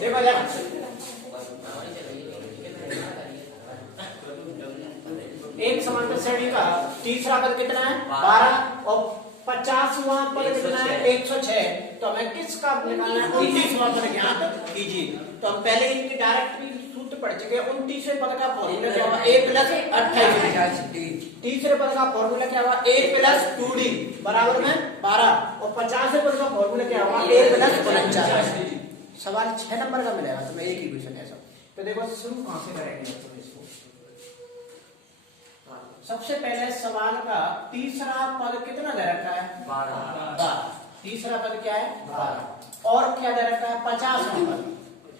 देखो जरा एक समांतर श्रेणी का तीसरा पद कितना है 12 और 50वां पद कितना है 106। तो हमें किसका निकालना है 29वां पद ज्ञात कीजिए। तो हम पहले इनके डायरेक्ट सूत्र पढ़ चुके हैं। 29वें पद का फॉर्मूला क्या हुआ a + 28। तीसरे पद का फॉर्मूला क्या हुआ a + 2d बराबर में 12 और 50वें पद का फॉर्मूला क्या हुआ a + 49। सवाल 6 नंबर का मिलेगा। तो मैं एक ही क्वेश्चन है सब। तो देखो शुरू कहां से करेंगे तो इसको। सबसे पहले सवाल का तीसरा पद कितना दे रखा है 12। तीसरा पद क्या है 12 और क्या दे रखा है 50वां पद।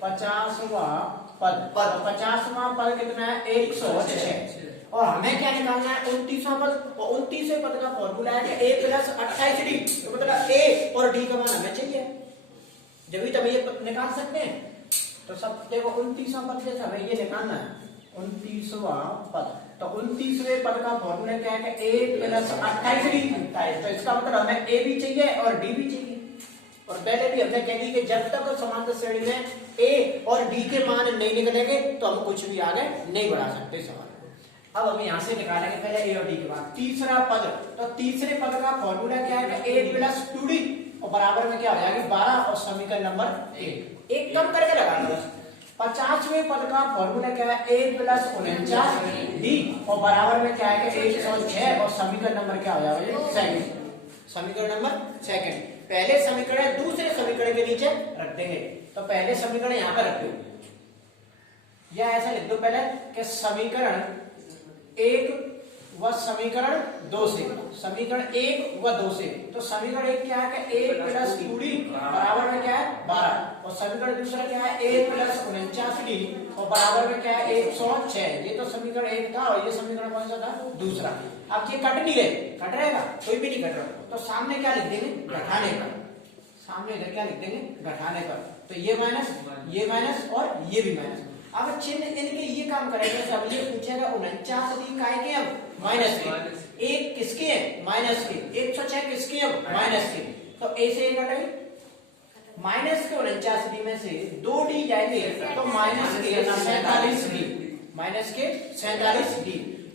50वां पद 50वां पद कितना है 106 और हमें क्या निकालना है 29वां पद। और 29वें पद का फॉर्मूला है कि a + 28d। तो मतलब a और d का मान हमें चाहिए जब तब ये निकाल सकते हैं। तो सब देखो 29वां पद जैसा हमें ये निकालना है 29वां पद। तो 29वें पद का फॉर्मूला क्या है कि a + 28d। तो इसका मतलब हमें a भी चाहिए और d भी चाहिए। और पहले भी हमने कह दी कि जब तक समांतर श्रेणी में a और d के मान नहीं निकलेंगे तो हम कुछ भी आगे नहीं बढ़ा सकते सवाल को। अब हम यहां से निकालेंगे पहले a और d के बाद तीसरा पद। तो तीसरे पद का फॉर्मूला क्या है कि a + 2d और बराबर में क्या हो जाएगा 12 और समीकरण नंबर 1 एक कम करके लगाना। 50वें पद का फॉर्मूला क्या है a + 49d और बराबर में क्या है कि 106 और समीकरण नंबर क्या हो जाएगा सेकंड। समीकरण नंबर सेकंड। पहले समीकरण दूसरे समीकरण के नीचे रख देंगे। तो पहले समीकरण यहां पर रख दो या ऐसा लिख दो पहले कि समीकरण 1 व समीकरण 2 से। समीकरण 1 व 2 से। तो समीकरण 1 क्या है कि a + 2d बराबर में क्या है 12 और समीकरण दूसरा क्या है a + 49d और बराबर में क्या है 106। ये तो समीकरण 1 था और ये समीकरण कौन सा था दूसरा। अब ये कट नहीं रहे कट रहेगा कोई भी नहीं कट रहा। तो सामने क्या लिख देंगे घटाने पर। सामने इधर क्या लिख देंगे घटाने पर। तो ये माइनस और ये भी माइनस। अब चिन्ह इनके ये काम करेंगे। सब ये पूछेगा 49d काय के अब माइनस के। एक किसके है माइनस के। 106 किसके अब माइनस के। तो a से एक हटाइए माइनस के 49d में से 2d जाएंगे तो माइनस के 47d। माइनस के 47d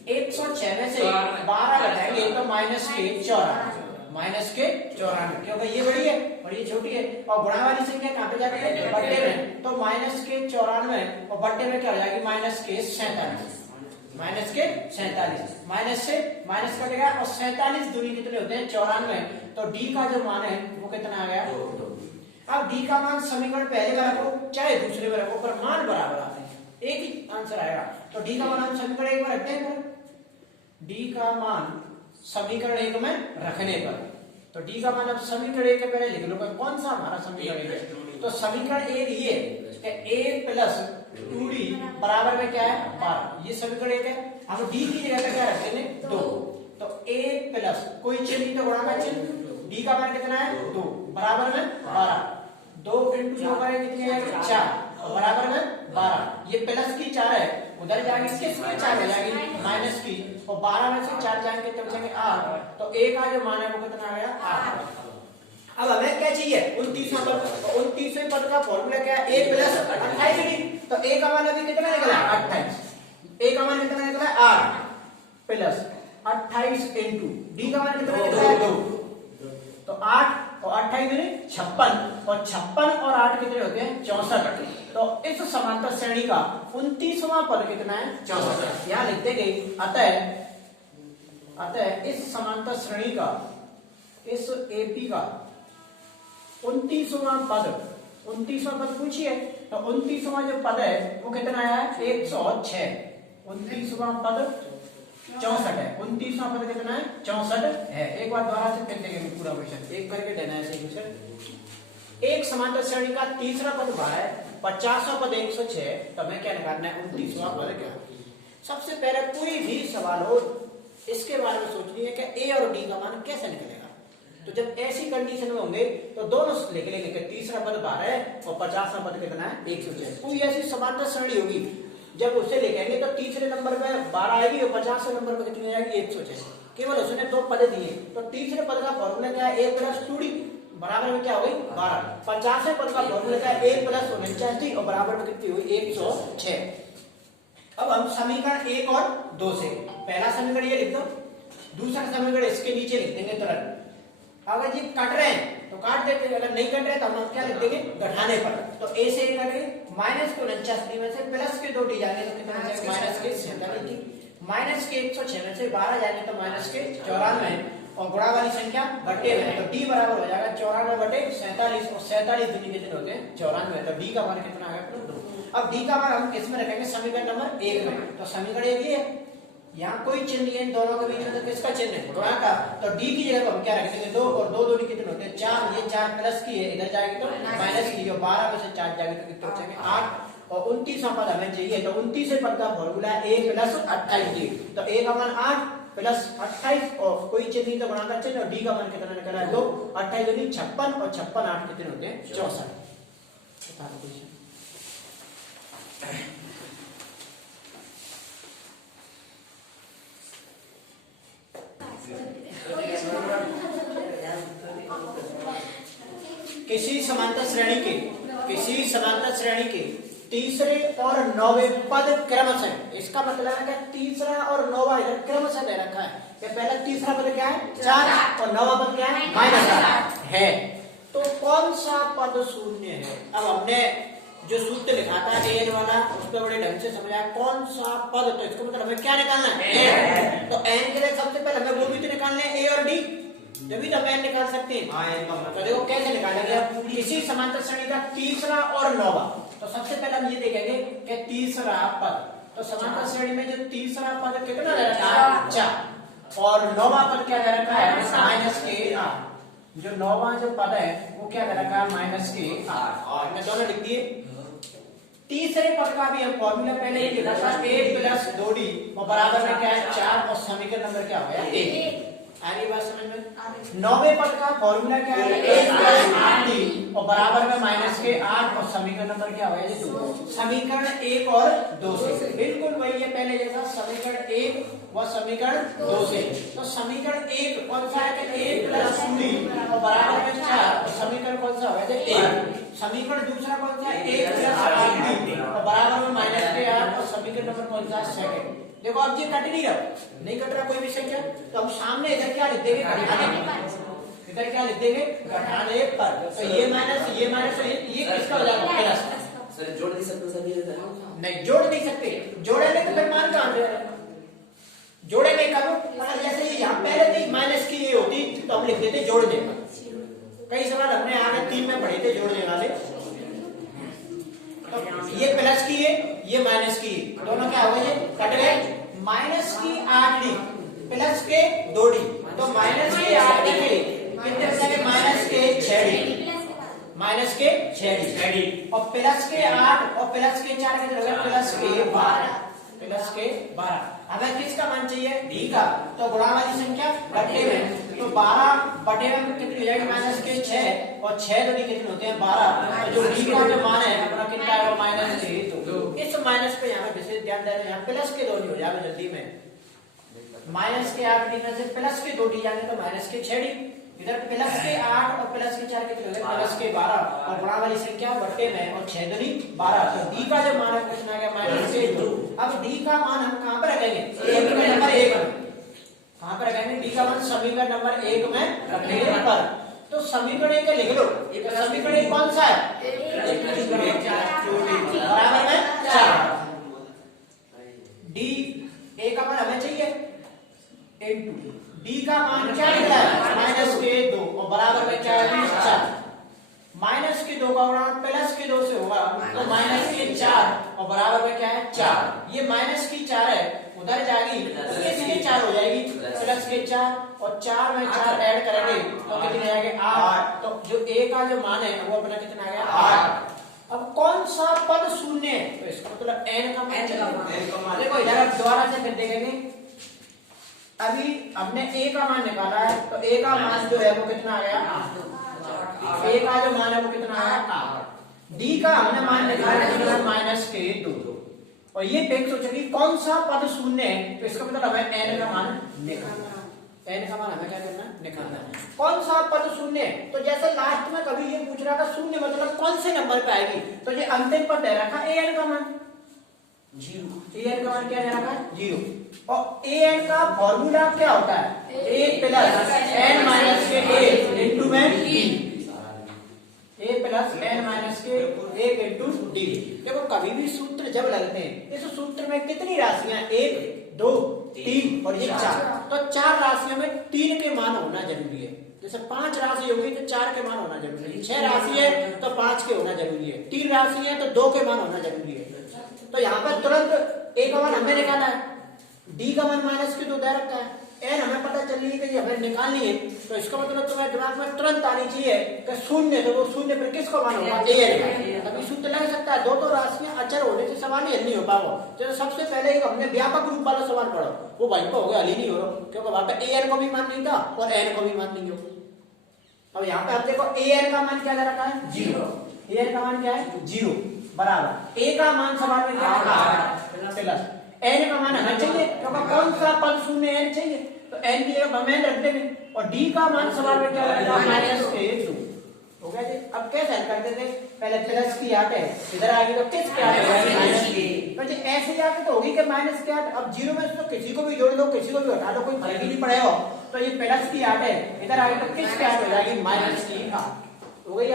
106 में से 12 घटाएंगे तो माइनस के 94। माइनस के 94 क्योंकि ये बड़ी है और ये छोटी है। और गुणा वाली संख्या कहां पे जाती है बट्टे में। तो माइनस के 94 और बट्टे में क्या हो जाएगी माइनस के 47। माइनस के 47 माइनस से माइनस कटेगा और 47 दूनी कितने होते हैं 94। तो d का जो मान है वो कितना आ गया 2। अब d का मान समीकरण पहले में रखो चाहे दूसरे में रखो पर मान बराबर आते हैं एक ही आंसर आएगा। तो d का मान हम समीकरण 1 में रखते हैं। d का मान समीकरण 1 में रखने पर तो d का मान अब समीकरण 1 के पहले लिख लो कौन सा हमारा समीकरण है। तो समीकरण 1 ये a + 2d बराबर में क्या है 12। ये समीकरण 1 है। हम d की जगह पे क्या रखते हैं 2। तो a प्लस कोई चिन्ह नहीं तो गुणा का चिन्ह d का मान कितना है 2 बराबर में 12। 2 × 2 करें कितनी आएगी 4 और बराबर में 12। ये प्लस की 4 है उधर जाएगी किसकी 4 हो जाएगी माइनस की और 12 में से 4 जाएंगे तो बचेंगे 8। तो a का जो मान है वो कितना आ गया 8। अब हमें क्या चाहिए 29वां पद। तो 29वें पद का फॉर्मूला क्या है a + 28d। तो a का मान अभी कितना निकला 28। a का मान कितना निकला 8 प्लस 28 × d का मान कितना निकला 2। तो 8 और 28 दूनी 56 और 56 और 8 कितने होते हैं 64। तो इस समांतर श्रेणी का 29वां पद कितना है 64। यहां लिख देंगे अतः इस समांतर श्रेणी का इस AP का 29वां पद पूछिए। तो 29वां जो पद है वो कितना आया है 106। 29वां पद 64 है। 29वां पद कितना है 64 है। एक बार दोबारा से फिर देखेंगे पूरा क्वेश्चन एक करके देना है ऐसे क्वेश्चन। एक समांतर श्रेणी का तीसरा पद 12 है 50वां पद 106। तो हमें क्या निकालना है 29वां पद क्या। सबसे पहले कोई भी सवाल हो इसके बारे में सोचनी है कि a और d का मान कैसे निकलेगा। तो जब ऐसी कंडीशन में होंगे तो दोनों लिख लेंगे कि तीसरा पद 12 है और 50वां पद कितना है 106। कोई ऐसी समांतर श्रेणी होगी जब उसे लिखेंगे तो तीसरे नंबर पे 12 आएगी और 50वें नंबर पे कितनी आएगी 106। केवल उसने 2 पद दिए। तो तीसरे पद का फॉर्मूला क्या है a + 2d बराबर में क्या हो गई 12। 50वें पद का फॉर्मूला क्या है 1 प्लस 49 और बराबर में कितनी हुई 106। अब हम समीकरण 1 और 2 से पहला समीकरण ये लिख दो, दूसरा समीकरण इसके नीचे लिख देंगे तुरंत। अगर जी कट रहे हैं तो काट देते हैं, अगर नहीं कट रहे तो हम क्या लिख देंगे घटाने पर। तो ए से कट गई माइनस के 49 में से प्लस के 2 डी जाएंगे तो कितना जाएगा माइनस के 47, माइनस के 106 में से 12 जाएंगे तो माइनस के 94 और गुणा वाली संख्या बटे में तो डी बराबर हो जाएगा 94 बटे 47 और 47 दूनी कितने होते हैं 94। तो डी का मान कितना आ गया 2। अब डी का मान हम किस में रखेंगे समीकरण नंबर 1 में। तो समीकरण 1 ये है, यहाँ कोई चिन्ह नहीं है इन दोनों के बीच में, तो किसका चिन्ह है गुणा का। तो डी की जगह पर हम क्या रख देंगे 2 और 2 दूनी कितने होते हैं 4। ये 4 प्लस की है इधर जाएगी तो माइनस की, और 12 में से 4 जाएगी तो कितने बचेंगे 8 और 29वां पद हमें चाहिए। तो 29वें पद का फॉर्मूला है a प्लस 28। तो a का मान 8 प्लस 28 और कोई चिन्ह नहीं तो गुणा का चिन्ह, और डी का मान कितना निकला है 2। 28 दूनी 56 और 56 8 कितने होते हैं 64। बता दो क्वेश्चन। किसी समांतर श्रेणी के तीसरे और 9वें पद क्रमशः, इसका मतलब है कि तीसरा और 9वां इधर क्रमशः दे रखा है। कि पहला तीसरा पद क्या है 4 और 9वां पद क्या है -8 है। तो कौन सा पद शून्य है। अब हमने जो सूत्र लिखा था एन वाला उस पर बड़े ढंग से समझाया कौन सा पद। तो इसको मतलब हमें क्या निकालना है तो एन के लिए सबसे पहले हमें वो भी तो निकालने हैं ए और डी, तभी तो हम निकाल सकते हैं। तो देखो कैसे निकालेंगे किसी समांतर श्रेणी का तीसरा और 9वां। तो सबसे पहले हम ये देखेंगे कि तीसरा पद, तो समांतर श्रेणी में जो तीसरा पद कितना दे रखा है 4 और 9वां पद क्या दे रखा है माइनस के 8। जो 9वां जो पद है वो क्या दे रखा है माइनस के 8। और मैं दोनों लिख दिए। तीसरे पद का भी हम फॉर्मूला पहले ही लिखा था a प्लस 2d और बराबर में क्या है 4 और समीकरण नंबर क्या हो गया 1। आगे बात समझ में। 9वें पद का फॉर्मूला क्या है 1 प्लस 8d और बराबर में माइनस के 8 और समीकरण नंबर क्या होगा 2। समीकरण 1 और 2 से बिल्कुल वही है पहले जैसा, समीकरण 1 व समीकरण 2 से। तो समीकरण 1 कौन सा है कि 1 प्लस 2d और बराबर में 4 और समीकरण कौन सा होगा 1। समीकरण दूसरा कौन सा है 1 प्लस 8d और बराबर में माइनस के 8 और समीकरण नंबर कौन सा है सेकंड। देखो अब ये कट नहीं रहा, नहीं कट रहा कोई भी संख्या, तो हम सामने इधर क्या लिख देंगे इधर क्या लिख देंगे घटाने पर। तो ये माइनस ये किसका हो जाएगा प्लस। सर जोड़ नहीं सकते सर ये नहीं जोड़ नहीं सकते, जोड़ेंगे तो फिर मान कहां से जोड़ेंगे करो। जैसे यहाँ पहले थी माइनस की ये होती तो हम लिख देते जोड़ने पर। कई सवाल हमने आगे 3 में पढ़े थे जोड़ने वाले। तो ये प्लस की है ये माइनस की है, दोनों क्या हो गए कट गए। माइनस की 8d प्लस के 2d तो माइनस के 8d के कितने बचेंगे माइनस के 6d, माइनस के 6d और प्लस के 8 और प्लस के 4 कितने हो गए प्लस के 12, प्लस के 12। हमें किसका मान चाहिए d का। तो गुणा वाली संख्या बटे में, तो 12 बटे में कितनी हो जाएगी माइनस के 6 और 6 दूनी कितने होते हैं 12। तो जो d का जो मान है अपना कितना है माइनस के 2। इस माइनस पे यहाँ पे विशेष ध्यान देना, यहाँ प्लस के 2 नहीं हो जाएगा जल्दी में। माइनस के 8d में से प्लस के 2d जाएंगे तो माइनस के 6d, इधर प्लस के 8 और प्लस के 4 कितने हो गए प्लस के 12 और गुणा वाली संख्या बटे में और 6 दूनी 12। तो d का जो मान है कितना आ गया माइनस के 2। अब d का मान हम कहां पर रखेंगे समीकरण नंबर 1 में। कहां पर रखेंगे d का मान समीकरण नंबर 1 में रखने पर। तो समीकरण 1 लिख लो। तो समीकरण 1 कौन सा है बराबर में 4। d a का मान हमें चाहिए इनटू d का मान क्या निकला है माइनस के 2 और बराबर में क्या है 4। माइनस के 2 का गुणा प्लस के 2 से होगा तो माइनस के 4 और बराबर में क्या है 4। ये माइनस की 4 है उधर जाएगी इसके 4 हो जाएगी प्लस के 4 और 4 में 4 ऐड करेंगे तो कितने आएंगे 8। तो जो a का जो मान है वो अपना कितना आ गया 8। अब कौन सा पद शून्य है तो इसका मतलब n का मान। देखो इधर दोबारा से फिर देखेंगे। अभी हमने a का मान निकाला है तो a का मान जो है वो कितना आ गया a का जो मान है वो कितना आया 8। d का हमने मान निकाला है माइनस के 2 और ये फिक्स हो चुकी कौन सा पद शून्य है तो इसका मतलब हमें n का मान निकालना। n का मान हमें क्या करना है, निकालना है। कौन सा पद शून्य है, तो जैसे लास्ट में कभी ये पूछ रहा था शून्य मतलब कौन से नंबर पे आएगी, तो ये अंतिम पद दे रखा an का मान 0, an का मान क्या दे रखा है 0। और an का फॉर्मूला क्या होता है, a प्लस n माइनस के 1 इंटू में d, a plus n minus के 1 इंटू d। देखो कभी भी सूत्र जब लगते हैं, इस सूत्र में कितनी राशियां 1 2 3 और ये 4, तो 4 राशियों में 3 के मान होना जरूरी है। जैसे 5 राशि होगी तो 4 के मान होना जरूरी है, 6 राशि है तो 5 के होना जरूरी है, 3 राशि है तो 2 के मान होना जरूरी है। तो यहाँ पर तुरंत a का मान हमें निकालना है, d का मान माइनस के 2 दे रखा है, n हमें पता चल रही है कि हमें निकालनी है, तो इसका मतलब तुम्हारे दिमाग में तुरंत आनी चाहिए कि शून्य, तो वो शून्य पर किसका मान होगा, an। अभी सूत्र लग सकता है, दो राशियां अचर होने से सवाल ही हल नहीं हो पाओ। तो सबसे पहले एक हमने व्यापक रूप वाला सवाल पढ़ो, वो वहीं पर हो गया, हल ही नहीं हो रहा, क्योंकि वहां पे an को भी मान नहीं था और n को भी मान नहीं हो। अब यहाँ पे आप देखो an का मान क्या दे रखा है 0, an का मान क्या है 0 बराबर a का मान सवाल में क्या है प्लस n का मान हमें चाहिए, क्योंकि कौन सा पद शून्य n चाहिए, तो n की जगह हम n रख देंगे, और d का मान सवाल में क्या रहेगा माइनस के 2 हो गया जी। अब कैसे हल करते थे, पहले प्लस की 8 है, इधर आएगी तो किस के 8 है माइनस की, तो जी ऐसे जाके तो होगी कि माइनस के 8। अब 0 में तो किसी को भी जोड़ दो किसी को भी हटा दो, कोई फर्क ही नहीं पड़ेगा। तो ये प्लस की 8 है, इधर आएगी तो किस के 8 हो जाएगी माइनस की 8 हो गई।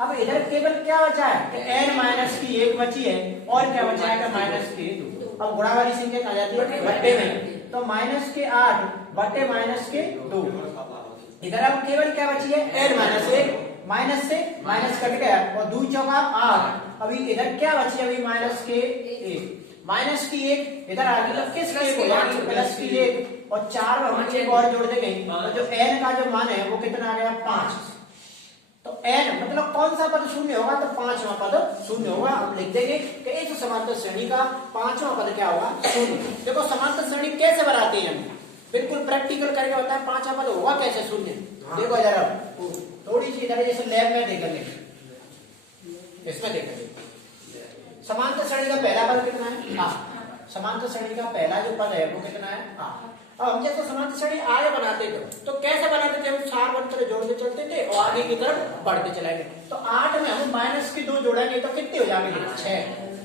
अब इधर केवल क्या बचा है, n माइनस की 1 बची है, और क्या बचा है माइनस की 2। अब गुणा वाली संख्या कहा जाती है बट्टे में, तो माइनस के 8 बट्टे माइनस के 2। इधर अब केवल क्या बची है n माइनस 1, माइनस से माइनस कट गया और 2 चौका 8। अभी इधर क्या बची, अभी माइनस के 1, माइनस की 1 इधर आ गई तो किस के हो जाएगी प्लस की 1, और 4 में हम एक और जोड़ देंगे, तो जो n का जो मान है वो कितना आ गया 5। तो n मतलब कौन सा पद शून्य होगा, तो 5वां पद शून्य होगा। हम लिख देंगे कि इस समांतर श्रेणी का 5वां पद क्या होगा शून्य। देखो समांतर श्रेणी कैसे बनाते हैं हम, बिल्कुल प्रैक्टिकल करके बताएं 5वां पद होगा कैसे शून्य। देखो इधर थोड़ी सी इधर जैसे लैब में देख लेंगे, इसमें देख लेंगे समांतर श्रेणी का पहला पद कितना है a, समांतर श्रेणी का पहला जो पद है वो कितना है a। अब हम जैसे समांतर श्रेणी आगे बनाते थे तो कैसे बनाते थे, हम 4 मंत्र जोड़ते चलते थे और आगे की तरफ बढ़ते चलाएंगे। तो 8 में हम माइनस की 2 जोड़ेंगे तो कितने हो जाएंगे 6,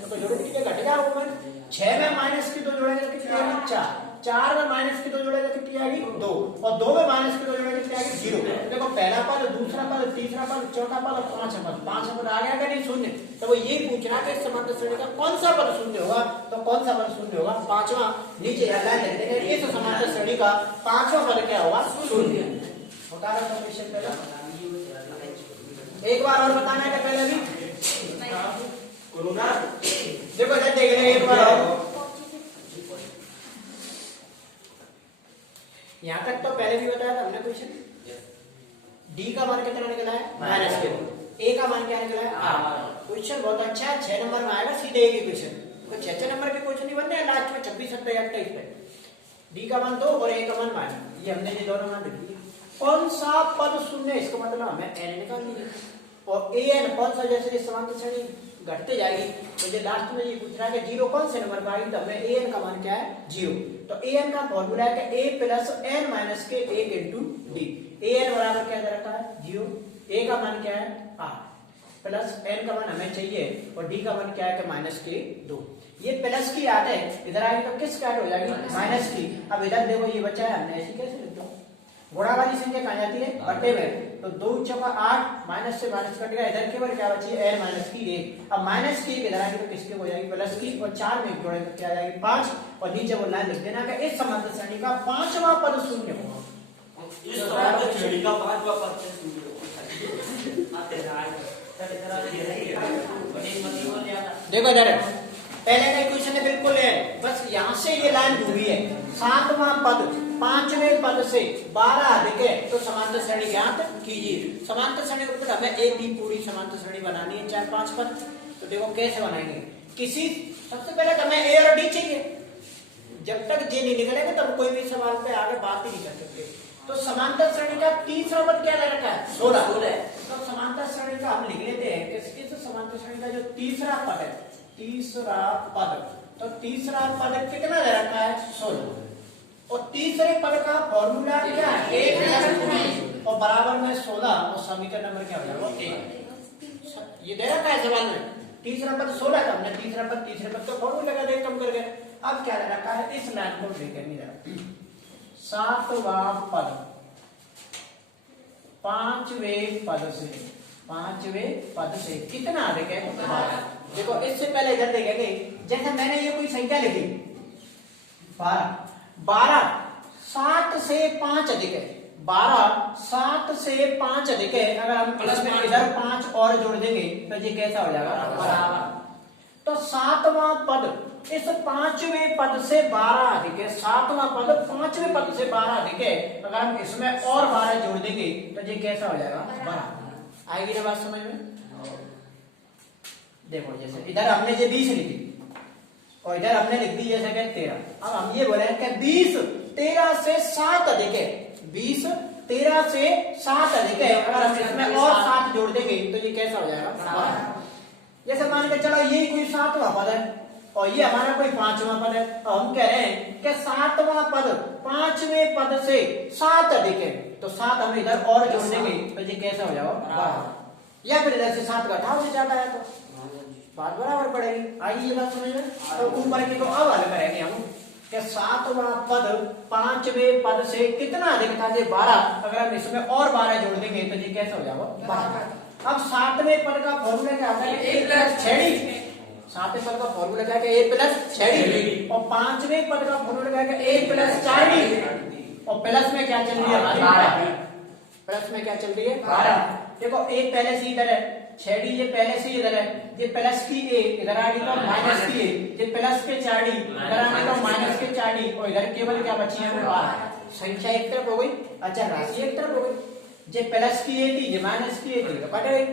तो जोड़ने की घट जाओगे। 6 में माइनस की 2 जोड़ेंगे तो कितनी आएगी 4, 4 में माइनस की 2 जोड़ेंगे तो कितनी आएगी 2, और 2 में माइनस की 2 जोड़ेंगे कितनी आएगी 0। देखो पहला पद, दूसरा पद, तीसरा पद, चौथा पद और 5वां पद, 5वां पद आ गया कि नहीं शून्य। तो वो ये पूछ रहा है कि समांतर श्रेणी का कौन सा पद शून्य होगा, तो कौन सा पद शून्य होगा 5वां। नीचे लाइन लिख देंगे इस समांतर श्रेणी का 5वां पद क्या होगा शून्य। होता है तो क्वेश्चन पहला एक बार और बताना है पहले भी देखो इधर देख लेंगे एक बार और। यहाँ तक तो पहले भी बताया था हमने क्वेश्चन, डी का मान कितना निकला है माइनस के 2, ए का मान क्या निकला है 8। क्वेश्चन बहुत अच्छा है, 6 नंबर में आएगा सीधे एक ही क्वेश्चन, तो 6 नंबर के क्वेश्चन ही बनने हैं लास्ट में 26 27 28 पे। डी का मान 2 और ए का मान माइनस, ये हमने ये दोनों मान लिख दिए। कौन सा पद शून्य है, इसका मतलब हमें एन निकालनी है, और ए एन कौन सा जैसे समांतर श्रेणी घटते जाएगी तो ये लास्ट में ये पूछ रहा है कि 0 कौन से नंबर पर आएगी, तो हमें ए एन का मान क्या है 0। तो ए एन का फॉर्मूला है कि a प्लस n माइनस के 1 इंटू डी। ए एन बराबर क्या दे रखा है 0, ए का मान क्या है 8 प्लस n का मान हमें चाहिए और d का मान क्या है कि माइनस के 2। ये प्लस की 8 है, इधर आएगी तो किस का हो जाएगी माइनस की। अब इधर देखो ये बचा है, हमने ऐसी कैसे लिख दो, गुणा वाली संख्या कहाँ जाती है बट्टे में, तो 2 चौका 8 माइनस से माइनस कट गया, इधर केवल क्या बची है n माइनस की 1। अब माइनस की 1 इधर आएगी तो किसके हो जाएगी प्लस की, और 4 में जोड़े तो क्या आ जाएगी 5, और नीचे वो लाइन लिख देना कि इस समांतर श्रेणी का 5वां पद शून्य होगा। इस समांतर श्रेणी का 5वां पद शून्य होगा। देखो इधर पहले का क्वेश्चन है बिल्कुल है, बस यहाँ से ये लाइन डूबी है। 7वां पद 5वें पद से 12 अधिक है तो समांतर श्रेणी ज्ञात कीजिए। समांतर श्रेणी को हमें एक ही पूरी समांतर श्रेणी बनानी है 4-5 पद, तो देखो कैसे बनाएंगे। किसी सबसे पहले हमें ए और डी चाहिए, जब तक जे नहीं निकलेगा तब कोई भी सवाल पे आगे बात ही नहीं कर सकते। तो समांतर श्रेणी का तीसरा पद क्या ले रखा है 16। तो समांतर श्रेणी का हम लिख लेते हैं किसके, समांतर श्रेणी का जो तीसरा पद है, तीसरा पद, तो तीसरा पद कितना दे रखा है 16। और तीसरे पद का फॉर्मूला क्या है? a प्लस 2 और बराबर में 16 और समीकरण नंबर क्या हो जाएगा? 1। ये दे रखा है सवाल में। तीसरा पद 16 था, हमने तीसरे पद का फॉर्मूला लगा दे कम करके। अब क्या दे रखा है? इस लाइन को देखेंगे जरा। सातवां पद पांचवें पद से कितना अधिक है? 12। देखो इससे पहले इधर देखेंगे, जैसे मैंने ये कोई संख्या लिखी 12 7 से 5 अधिक है। 12 7 से 5 अधिक है। अगर हम प्लस में इधर 5 और जोड़ देंगे तो ये कैसा हो जाएगा? बराबर। तो सातवां पद इस पांचवें पद से 12 अधिक है। सातवां पद पांचवें पद से 12 अधिक है। अगर हम इसमें और 12 जोड़ देंगे तो ये कैसा हो जाएगा? बराबर। आएगी ना बात समझ में? देखो जैसे इधर हमने ये 20 लिखी और इधर हमने लिख दी जैसे कि 13। अब हम ये बोले कि 20 13 से 7 अधिक है। 20 13 से 7 अधिक है। अगर हम इसमें और 7 जोड़ देंगे तो ये कैसा हो जाएगा? जैसे मान के चलो ये कोई 7वां पद है और ये हमारा कोई 5वां पद है। तो हम कह रहे हैं कि 7वां पद 5वें पद से 7 अधिक है। तो 7 हम इधर और जोड़ देंगे तो ये कैसा हो जाएगा? या फिर इधर से 7 घटाओ से ज्यादा है तो बात बराबर पड़ेगी। आइए ये बात समझ में। तो ऊपर के को अब हल करेंगे हम कि 7वां पद 5वें पद से कितना अधिक था? ये 12। अगर हम इसमें और 12 जोड़ देंगे तो ये कैसा हो जाएगा? 12। अब 7वें पद का फॉर्मूला क्या होता है? a plus 6d। 7वें पद का फॉर्मूला क्या है? a plus 6d। और 5वें पद का फॉर्मूला क्या है? a plus 4d। और प्लस में क्या चल रही है हमारी? 12। प्लस में क्या चल रही है? 12। देखो a पहले से इधर है, 6d ये पहले से इधर है। ये प्लस की a इधर आ गई तो माइनस की a। ये प्लस के 4d इधर आ गई तो माइनस के 4d। और इधर केवल क्या बची है? 12। संख्या एक तरफ हो गई। अच्छा राशि एक तरफ हो गई। ये प्लस की a थी, ये माइनस की a थी, तो कट गई।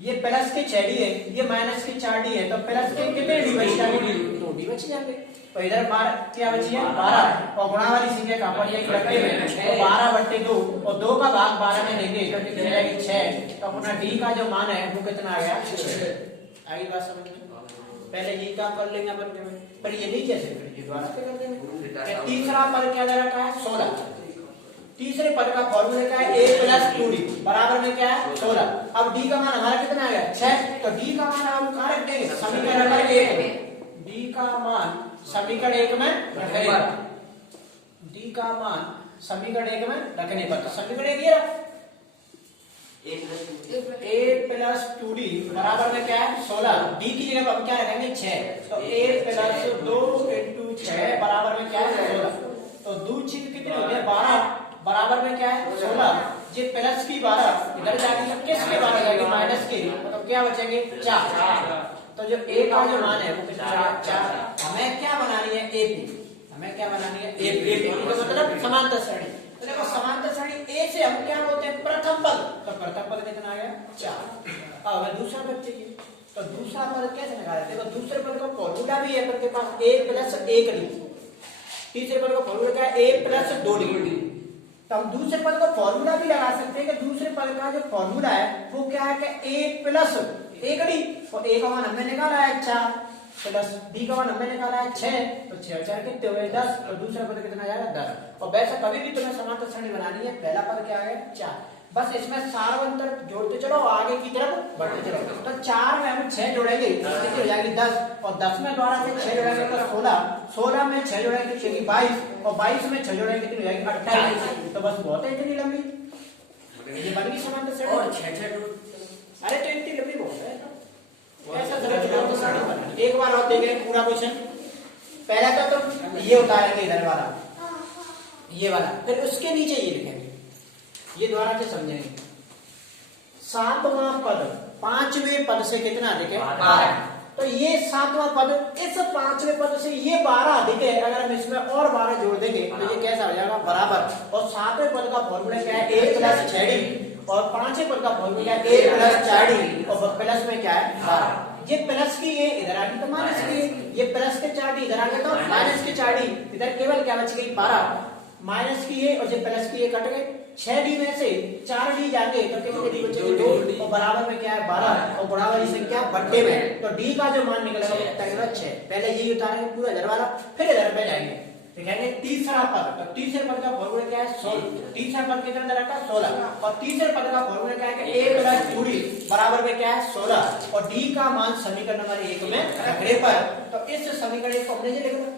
ये प्लस के 6d है, ये माइनस के 4d है। तो प्लस के कितने d बच जाएंगे? 2d बच जाएंगे। तो इधर 12 क्या बची है? 12। और गुणा वाली संख्या कहां पर जाएगी? बट्टे में। तो 12/2 और 2 का भाग 12 में लेंगे तो कितनी आएगी? 6। तो अपना d का जो मान है वो कितना आ गया? 6। आई बात समझ में? पहले ये काम कर लेंगे अपन में, पर ये नहीं कैसे करेंगे? दोबारा कर देंगे। तीसरा पद क्या दे रखा है? 16। तीसरे पद का फॉर्मूला क्या है? a प्लस 2d बराबर में क्या है? 16। अब d का मान हमारा कितना आ गया? 6। तो d का मान हम कहां रख देंगे? समीकरण नंबर 1 में। d का मान समीकरण 1 में रखने पर। d का मान समीकरण 1 में रखने पर। तो समीकरण 1 ये रहा a प्लस 2d बराबर में क्या है? 16। d की जगह पर हम क्या रखेंगे? 6। तो a प्लस 2 × 6 बराबर में क्या है? 16। तो 2 छेद कितने हो गए? 12 बराबर में क्या है? 16। ये प्लस की 12 इधर जाएगी तो किसके 12 जाएगी? माइनस के। तो क्या बचेंगे? 4। तो जो a का जो मान है वो कितना है? 4। हमें क्या बनानी है? AP। हमें क्या बनानी है? AP तो मतलब समांतर श्रेणी। तो देखो समांतर श्रेणी a से हम क्या बोलते हैं? प्रथम पद। तो प्रथम पद कितना आ गया? 4। अब हमें दूसरा पद चाहिए। तो दूसरा पद कैसे निकालें? देखो दूसरे पद का फॉर्मूला भी है अपन के पास, a प्लस 1d। तीसरे पद का फॉर्मूला क्या है? a plus 2d। तो हम दूसरे पद का फॉर्मूला भी लगा सकते हैं कि दूसरे पद का जो फॉर्मूला है वो क्या है कि a प्लस 1d। और a का मान हमने निकाला है 4 प्लस d का मान हमने निकाला है 6। तो 6 4 कितने हुए? 10। और दूसरा पद कितना आएगा? 10। और वैसे कभी भी तुम्हें समांतर श्रेणी बनानी है, पहला पद क्या है? 4। बस इसमें सारवंतर जोड़ते चलो, आगे की तरफ बढ़ते चलो। तो 4 में हम 6 जोड़ेंगे तो कितनी हो जाएगी? 10। और 10 में द्वारा से 6 जोड़ेंगे तो 16। 16 में 6 जोड़ेंगे तो 22। और 22 में 6 जोड़ेंगे कितनी हो जाएगी? 28। तो बस बहुत है इतनी लंबी, ये बन गई समांतर श्रेणी। और 6 अरे तो इतनी लंबी बहुत है। ऐसा सरल समांतर श्रेणी बना। एक बार और देखेंगे पूरा क्वेश्चन। पहला तो तुम ये उतारेंगे इधर वाला, ये वाला, फिर उसके नीचे ये लिखेंगे, ये द्वारा से समझेंगे। 7वां पद 5वें पद से कितना अधिक है? 12। तो ये 7वां पद इस 5वें पद से ये 12 अधिक है। अगर हम इसमें और 12 जोड़ देंगे तो ये कैसा हो जाएगा? बराबर। और 7वें पद का फॉर्मूला क्या है? a plus 6d। और 5वें पद का फॉर्मूला है a प्लस 4d। और प्लस में क्या है? 12। ये प्लस की a इधर आ गई तो माइनस की a। ये प्लस के 4d इधर आ गया तो माइनस के 4d। इधर केवल क्या बच गई? 12। माइनस की a और ये प्लस की a कट गए। 6d में से 4d जाएंगे तो कितने d बचेंगे? 2। और बराबर में क्या है? 12। और गुणा वाली संख्या बट्टे में। तो d का जो मान निकलेगा वो कितना? 6। पहले यही उतारेंगे पूरा इधर वाला, फिर इधर पे जाएंगे। लिखेंगे तीसरा पद। तो तीसरे पद का फॉर्मूला क्या है 16। तीसरा पद कितना दे रखा है 16 और तीसरे पद का फॉर्मूला क्या है कि a प्लस 2d बराबर में क्या है 16 और d का मान समीकरण नंबर 1 में रखने पर तो इस समीकरण को हमने जो लिखा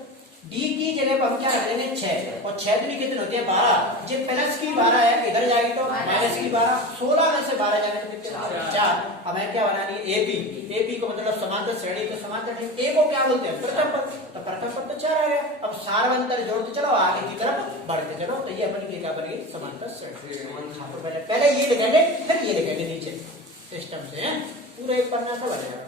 d की जगह पर हम क्या रख लेंगे 6 और 6 दूनी कितनी होती है 12। जो प्लस की 12 है इधर जाएगी तो माइनस की 12, 16 में से 12 जाने तो कितना 4। अब हमें क्या बनानी है एपी। एपी को मतलब समांतर श्रेणी। तो समांतर श्रेणी ए को क्या बोलते हैं प्रथम पद। तो प्रथम पद तो 4 आ गया। अब सारवंतर जोड़ते चलो आगे की तरफ बढ़ते चलो तो ये अपनी क्या बनेगी समांतर श्रेणी। पहले ये लिखेंगे फिर ये लिखेंगे नीचे सिस्टम से पूरा एक पन्ना का बनेगा।